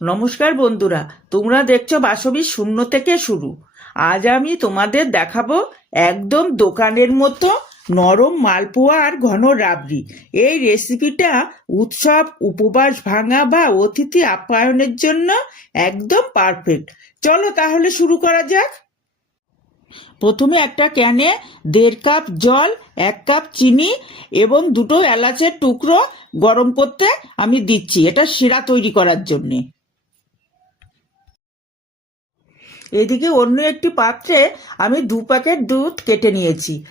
নমস্কার বন্ধুরা, তোমরা দেখছ বাসবী শূন্য থেকে শুরু। আজ আমি তোমাদের দেখাবো একদম দোকানের মতো নরম মালপোয়া আর ঘন রাবড়ি। এই রেসিপিটা উৎসব, উপবাস ভাঙা বা অতিথি আপ্যায়নের জন্য একদম পারফেক্ট। চলো তাহলে শুরু করা যাক। প্রথমে একটা ক্যানে দেড় কাপ জল, এক কাপ চিনি এবং দুটো এলাচের টুকরো গরম করতে আমি দিচ্ছি। এটা শিরা তৈরি করার জন্যে। এদিকে অন্য একটি পাত্রে আমি দু প্যাকেট দুধ কেটে নিয়েছি।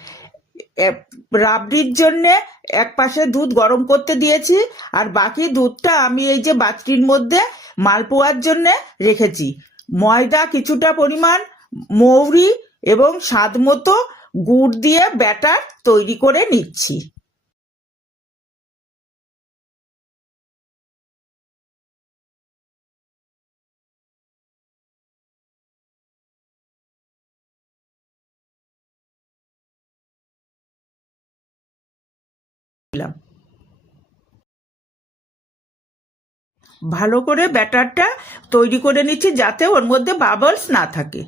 রাবড়ির জন্যে এক পাশে দুধ গরম করতে দিয়েছি আর বাকি দুধটা আমি এই যে বাটির মধ্যে মালপোয়ার জন্যে রেখেছি। ময়দা কিছুটা পরিমাণ, মৌরি এবং স্বাদ মতো গুড় দিয়ে ব্যাটার তৈরি করে নিচ্ছি। দিলাম ভালো করে ব্যাটারটা তৈরি করে নিচ্ছি যাতে ওর মধ্যে বাবলস না থাকে।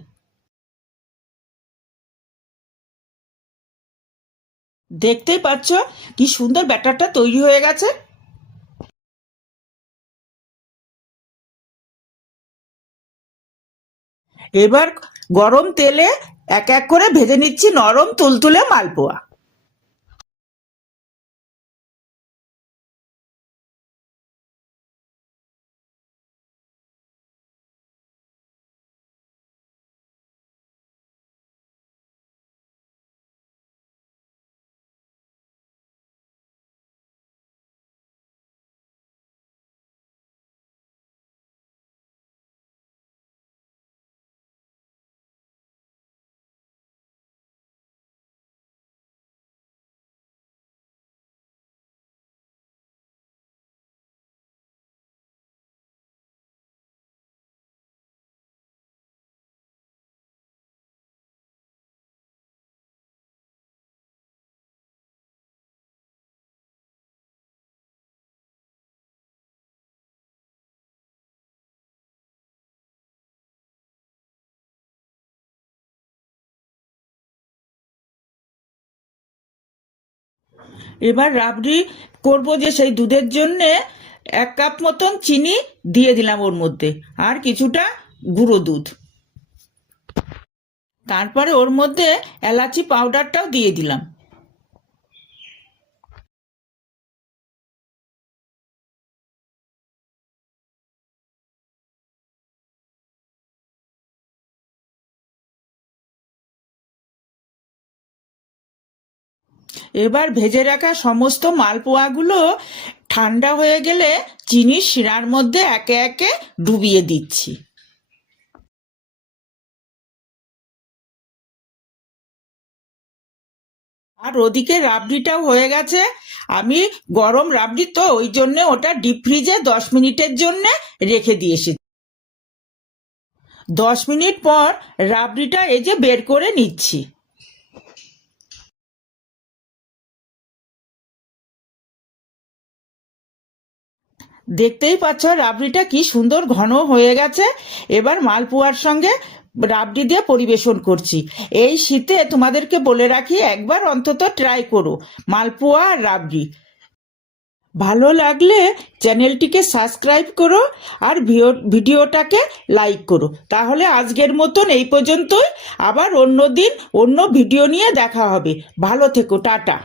দেখতেই পাচ্ছ কি সুন্দর ব্যাটারটা তৈরি হয়ে গেছে। এবার গরম তেলে এক এক করে ভেজে নিচ্ছি নরম তুলতুলে মালপোয়া। এবার রাবড়ি করব যে সেই দুধের জন্যে এক কাপ মতন চিনি দিয়ে দিলাম ওর মধ্যে, আর কিছুটা গুঁড়ো দুধ। তারপরে ওর মধ্যে এলাচি পাউডারটাও দিয়ে দিলাম। এবার ভেজে রাখা সমস্ত মালপোয়াগুলো ঠান্ডা হয়ে গেলে চিনি শিরার মধ্যে একে একে ডুবিয়ে দিচ্ছি। আর ওদিকে রাবড়িটাও হয়ে গেছে। আমি গরম রাবড়ি তো, ওই জন্য ওটা ডিপ ফ্রিজে দশ মিনিটের জন্য রেখে দিয়ে এসেছি। দশ মিনিট পর রাবড়িটা এই যে বের করে নিচ্ছি। দেখতেই পাচ্ছ রাবড়িটা কি সুন্দর ঘন হয়ে গেছে। এবার মালপোয়ার সঙ্গে রাবড়ি দিয়ে পরিবেশন করছি। এই শীতে তোমাদেরকে বলে রাখি, একবার অন্তত ট্রাই করো, মালপোয়া আর রাবড়ি। ভালো লাগলে চ্যানেলটিকে সাবস্ক্রাইব করো আর ভিডিওটাকে লাইক করো। তাহলে আজকের মতন এই পর্যন্তই। আবার অন্য দিন অন্য ভিডিও নিয়ে দেখা হবে। ভালো থেকো, টাটা।